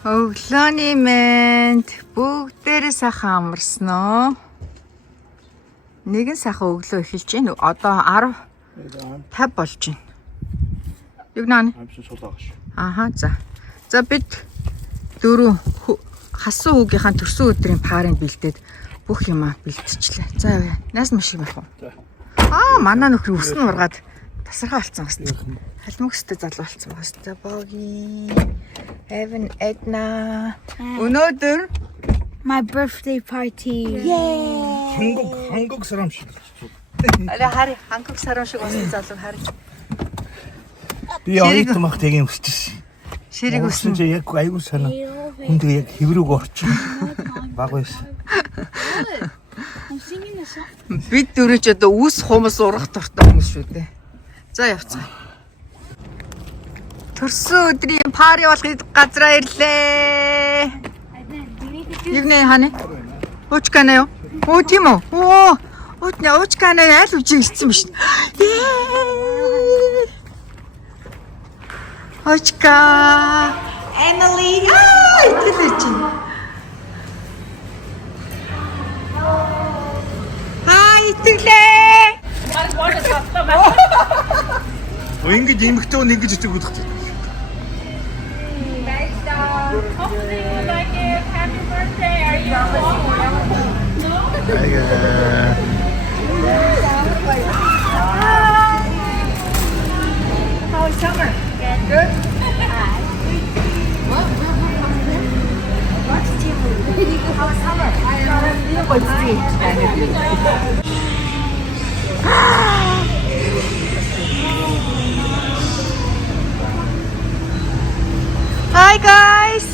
Өглөөний мэнд бүгдээрээ сайхан амарсан уу? Нэгэн сайхан өглөө эхэлж байна. Одоо 10:50 болж байна. Юу нэ? Аха за. За бид дөрөв хасан хүүгийнхаа төрсөн өдрийн парыг бэлдээд бүх юмаа бэлтчихлээ. За яа. Наас маш их байх уу? Манай нөхөр өснө ургаад тасархаа болцсон басна. Халмагстай залуу болцсон басна. Боги. Evan Edna. Өнөөдөр my birthday party. Yay! 한국 사람식. 하리 한국 사람식 왔는 залуу 하리. Би оюут мах 되게 өсчихсэн. Ширэг өснө. 진짜 яг айгуу санаа. Хүндээ яг хэврүүг орчих. Баг байсан. I'm singing a song. Бид дөрөж одоо үс хумс урах дуртай хүмүүс шүү дээ. За явцгаа. Төрсөн өдрийн пари болохыг газраа ирлээ. Юу нэ хане? Очкана юу? Оо тийм үү? Очкана аль үжиг ирсэн биш. Очка. Emily. Итгэж чинь. Итгэлээ. Ингэж эмхтэн ингэж итгэж удах. Hopefully you like it. Happy birthday. Are you How is summer? Good. What's TV? How is summer? Hi guys!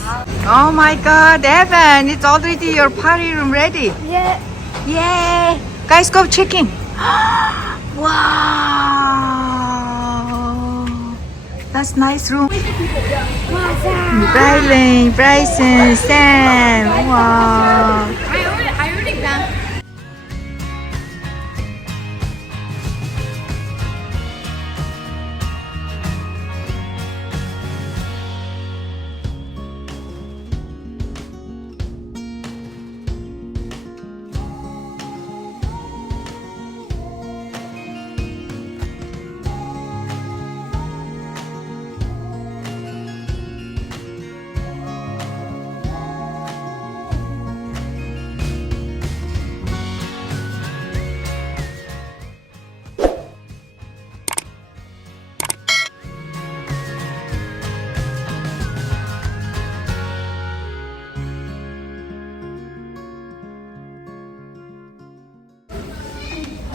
Oh my god, Evan, it's already your party room ready. Yeah. Yay! Guys, go checking. Wow! That's nice room. Bryson, Sam. Wow! I already done.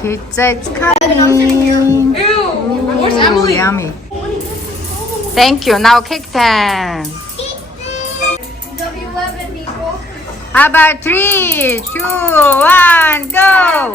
Pizza is coming. Where's Emily? Yummy. Thank you. Now cake time. W11 people. How about 3, 2, 1, go!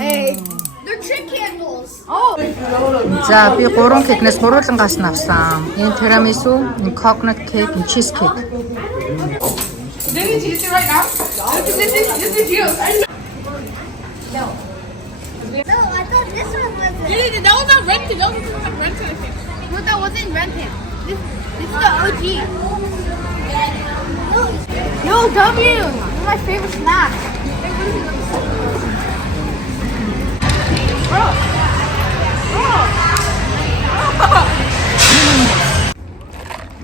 Hey, they're trick candles. За би 3 кекнээс гурвангаас нь авсан. Энэ тирамису, энэ coconut cake, энэ cheese cake. Did you choose it right now? This is you. No, I thought this one was it. That was not rented. That was not rented, I think. No, that wasn't rented. This is the OG. Yo, W! You're my favorite snack.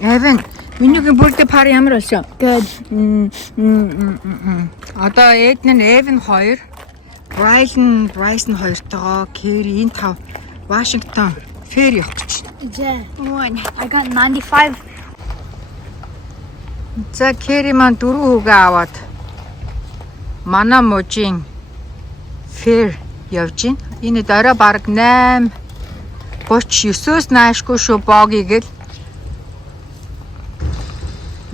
Evan, минийхэн birthday party ямар болсон? Good. Одоо Edna, Evan 2, Bryson 2-тойгоо Kerry энэ 5 Washington fair явах гэж. Yeah. I got 95. За Kerry маань 4 хүүгээ аваад манай мужийн fair явж гин. Энэ дөрөө баг 8:39-өөс наашгүй шүү боги гэл.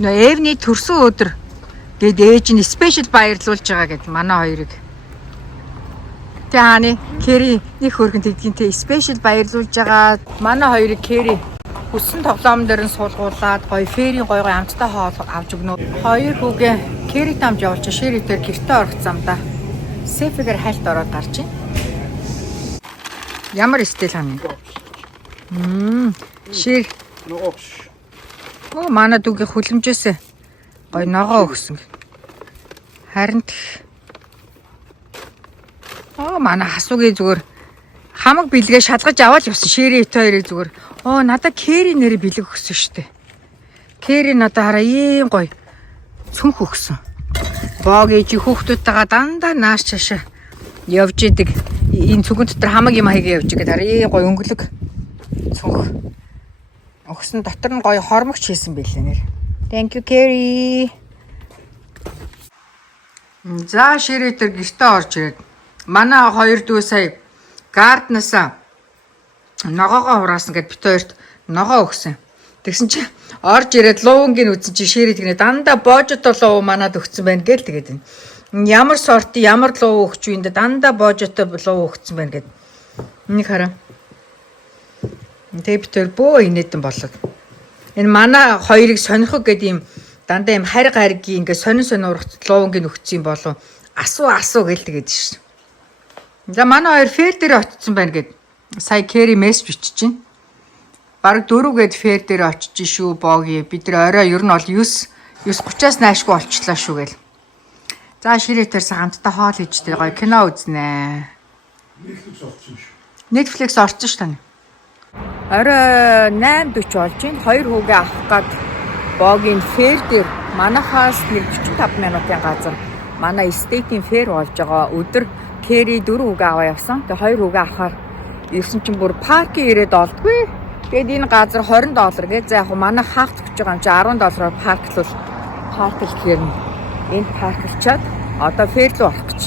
Нөө Эвний төрсөн өдөр Гэт ээж нь спешиал баярлуулж байгаа гэд манай хоёрыг. Тэ хааны Кэри нэг хөргөн тэгдгийнтэй спешиал баярлуулж байгаа. Манай хоёрыг Кэри хүссэн тоглоом дээр нь суулгуулад гоё ферийн гоё амттай хоол авч өгнө. Хоёр хүүгээ Кэри тамж явуулж шири дээр гэртээ орох замдаа Сефигээр хайлт ороод гарч ийн. Ямар стил хааны. Шир. Оо манай дүүгийн хүлэмжээс гоё ногоо өгсөн. Харин манай хасуугийн зүгээр хамаг бэлгээ шалгаж аваад явсан шири ит хоёрыг зүгээр. Надад Кэри нэрээ бэлэг өгсөн штэ. Кэри надад хараа ийм гоё цүнх өгсөн. Богийн чи хүүхдүүдтэйгээ дандаа нааш чашаа явж идэг. Энэ цүгэн дотор хамаг юм хаягаа явж игээд хараа ийм гоё өнгөлөг цүнх. Өгсөн дотор нь гоё хормогч хийсэн байлээ нэр. Thank you Keri. За шири дээр гэртээ орж ирээд манай хоёр дүү сая гарднасаа ногоогоо хураасан гэд бит хоёрт ногоо өгсөн. Тэгсэн чи орж ирээд луунгийн үзэн чи шири тэгнэ дандаа божото луу манад өгсөн байна гэл тэгээд энэ. Ямар сорт ямар луу өгч үндэ дандаа божото луу өгсөн байна гэд. Энийг хараа. Тэг бит хоёр бөө инээдэн болог. Энэ манай хоёрыг сонирхог гэдэг юм дандаа юм хариг харгийн ингээ сонин урагт луунгийн өгсөн болов асуу гэл тэгээд шин. За манай хоёр фэр дээр очсон байна гэд сая Кэри мессеж бичиж чинь. Бараг 4-гээд фэр дээр очиж шүү бооги. Бид нар орой ер нь бол 9:30-аас наашгүй олчлаа шүү гээл. За ширэтэрс хамтдаа хоол хийж тэр гоё кино үзнэ. Netflix орсон шүү тань. Орой 8:40 болж байна. Хоёр хүүгээ авах гад боогийн фэр дээр манахаас 45 минутын газар манай стейтийн фэр болж байгаа. Өдөр Кэри 4 хүүгээ аваа явсан. Тэгээ 2 хүүгээ авахаар ирсэн чинь бүр паркийн ирээд олдгүй. Тэгэд энэ газар $20 гэж. За яг манай хаах гэж байгаа юм чи $10 парклах хэрнэ. Энд парклчаад одоо фэр рүү орох гэж.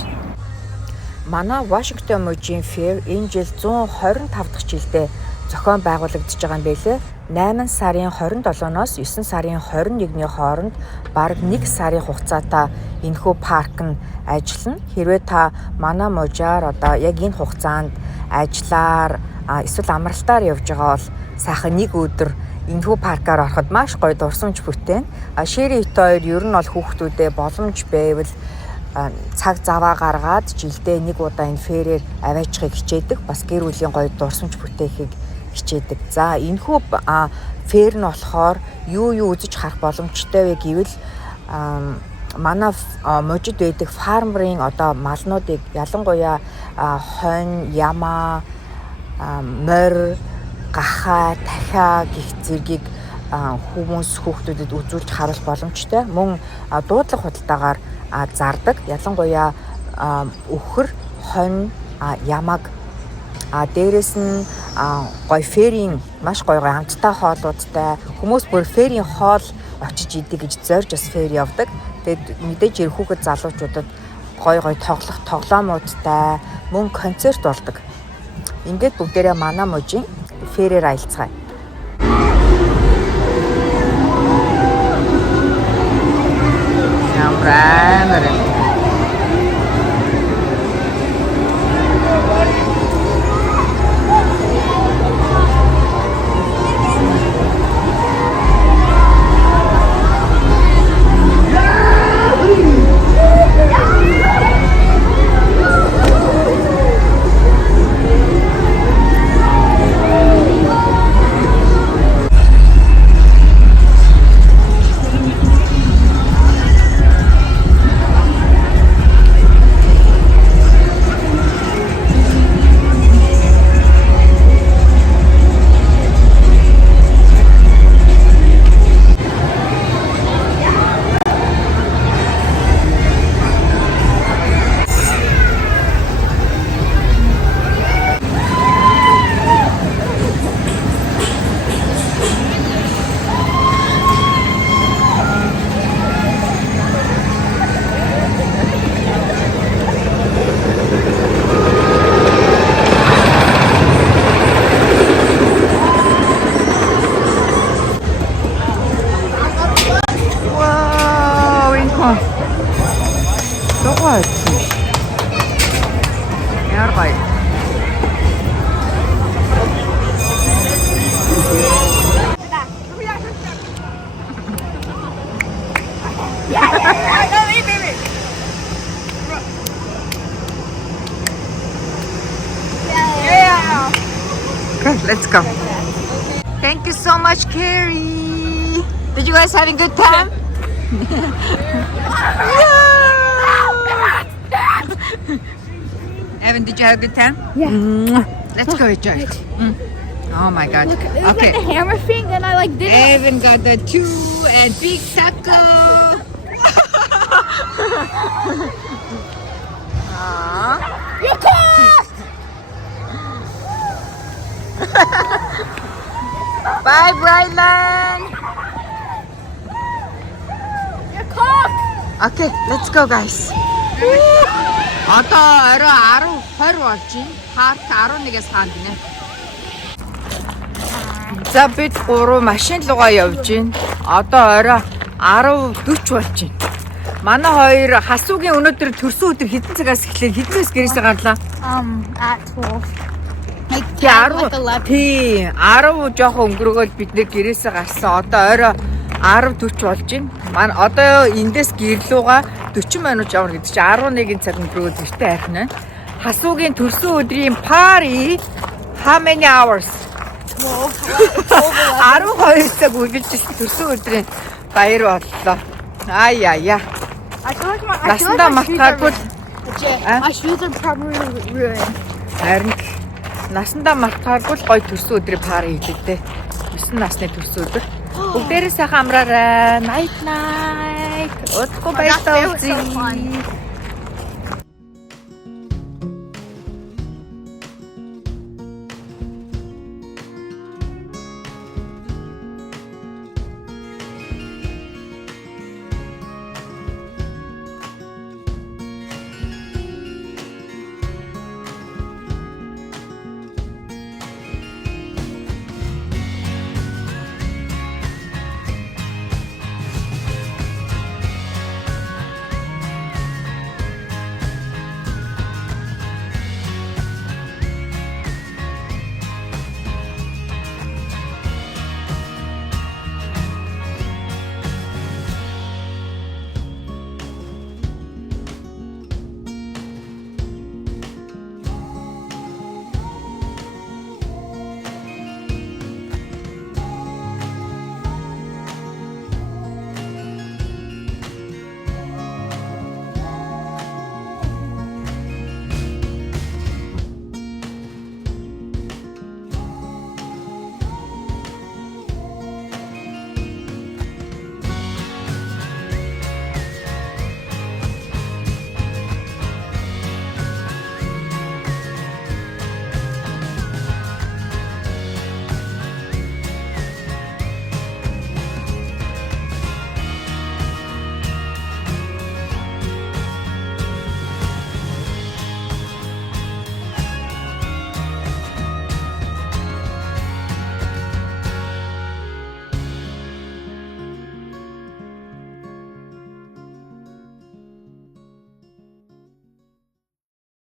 Манай Вашингтон мужийн фэр энэ жил 125 дахь жилдээ зохион байгуулагдаж байгаа юм байлээ. 8 сарын 27-ноос 9 сарын 21-ний хооронд бараг 1 сарын хугацаатай энэхүү парк нь ажиллана. Хэрвээ та манай мужаар одоо яг энэ хугацаанд ажиллаар эсвэл амралтаар явж байгаа бол сайхан нэг өдөр энэхүү паркаар ороход маш гоё дурсамж бүтээн. Шири ит хоёр ер нь бол хүүхдүүдээ боломж байвал цаг заваа гаргаад жилдээ нэг удаа энэ фэрээр аваачихыг хичээдэг. Бас гэр бүлийн гоё дурсамж бүтээхийг хичээдэг. За энэхүү фэр нь болохоор юу үзэж харах боломжтой вэ гэвэл манай мужид байдаг фармерын одоо малнуудыг ялангуяа хонь, ямаа, морь, гахаа, дахиа гих зэргийг хүмүүс хүүхдүүдэд үзүүлж харуулах боломжтой. Мөн дуудлага худалдаагаар зардаг. Ялангуяа өхөр, хонь, ямаг дээрэс нь гоё ферийн маш гоё амттай хоолуудтай хүмүүс бүр ферийн хоол очиж идэг гэж зорж бас фер явдаг. Тэгээд мэдээж ирэх хүүхэд залуучуудад гоё тоглоомуудтай мөн концерт болдог. Ингээд бүгдээрээ манай мужийн ферээр аялцгаая. Ямраа. Дугуй байсан биш. Яар гоё. Okay, let's go. Thank you so much, Carrie. Did you guys have a good time? Evan, did you have a good time? Yeah. Let's go, Joy. Oh my God. Look, it was Okay. like the hammer thing, and I like did it. Evan got the 2 and big taco. You can't! Bye, Brylan. You're cocked! Okay, let's go, guys. Одоо орой 10:20 болж байна. Парк 11-ээс хаана гинэ. За бид 3 машин руугаа явж байна. Одоо орой 10:40 болж байна. Манай хоёр хасуугийн өнөөдөр төрсөн өдөр хэдэн цагаас эхлээд хэднээс гэрээсээ гарлаа? At 12. Like Тий 10. Тий 10 жоохон өнгөрөөгөл бид нэр гэрээсээ гарсан. Одоо орой 10:40 болж байна. Манай одоо эндээс гэрлүүга 40 минут явна гэдэг чинь 11 цаг өнгөрөөгөө зэртэй хайх нь. Хасуугийн төрсөн өдрийн party how many hours? 12 цаг үргэлжилсэн төрсөн өдрийн баяр боллоо. Аяа. Насандаа мартгааргүй My shoes are probably ruined. харин насандаа мартгааргүй гоё төрсөн өдрийн парty хийлээ. 9 насны төрсөн өдөр. Бүгдээрээ сайхан амраарай. Night night. Удахгүй баярлалаа.